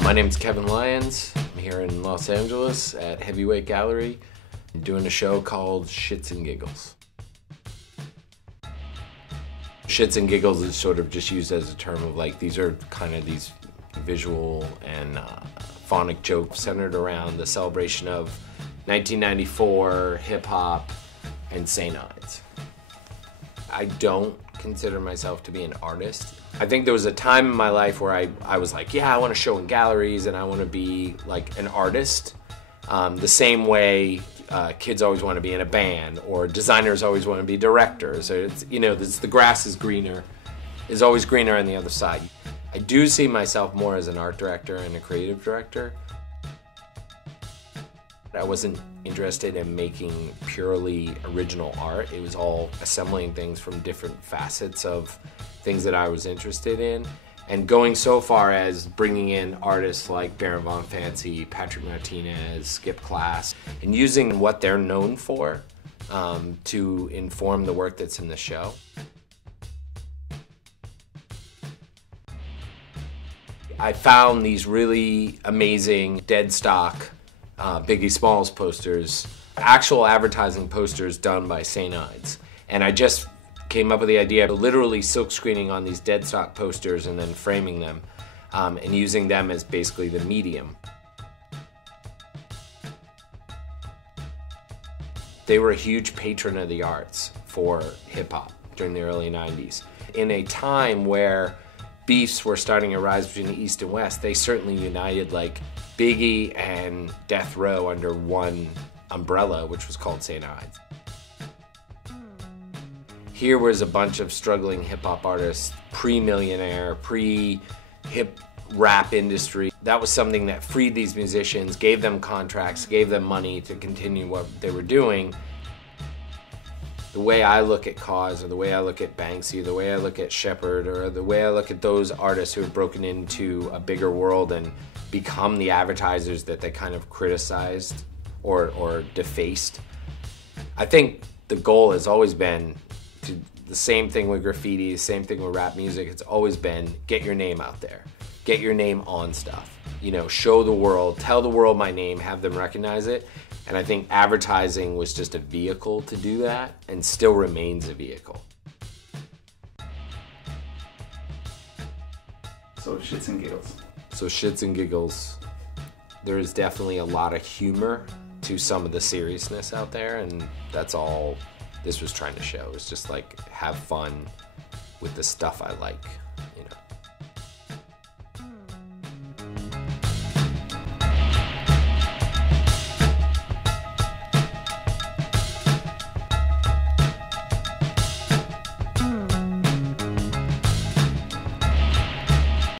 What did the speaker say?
My name's Kevin Lyons. I'm here in Los Angeles at Heavyweight Gallery doing a show called Shits and Giggles. Shits and Giggles is sort of just used as a term of like, these are kind of these visual and phonic jokes centered around the celebration of 1994, hip hop, and St. Ides. I don't consider myself to be an artist. I think there was a time in my life where I was like, yeah, I want to show in galleries and I want to be like an artist. The same way kids always want to be in a band, or designers always want to be directors. It's, you know, the grass is always greener on the other side. I do see myself more as an art director and a creative director. I wasn't interested in making purely original art. It was all assembling things from different facets of things that I was interested in, and going so far as bringing in artists like Baron Von Fancy, Patrick Martinez, Skip Class, and using what they're known for to inform the work that's in the show. I found these really amazing dead stock Biggie Smalls posters, actual advertising posters done by St. Ides. And I just came up with the idea of literally silk screening on these dead stock posters and then framing them and using them as basically the medium. They were a huge patron of the arts for hip hop during the early 90s. In a time where beefs were starting to rise between the East and West, they certainly united like Biggie and Death Row under one umbrella, which was called St. Ides. Here was a bunch of struggling hip-hop artists, pre-millionaire, pre-hip rap industry. That was something that freed these musicians, gave them contracts, gave them money to continue what they were doing. The way I look at Cause, or the way I look at Banksy, or the way I look at Shepherd, or the way I look at those artists who have broken into a bigger world and become the advertisers that they kind of criticized or defaced. I think the goal has always been to, the same thing with graffiti, the same thing with rap music, it's always been get your name out there. Get your name on stuff. You know, show the world, tell the world my name, have them recognize it. And I think advertising was just a vehicle to do that, and still remains a vehicle. So Shits and Giggles. So Shits and Giggles. There is definitely a lot of humor to some of the seriousness out there, and that's all this was trying to show. It's just like, have fun with the stuff I like.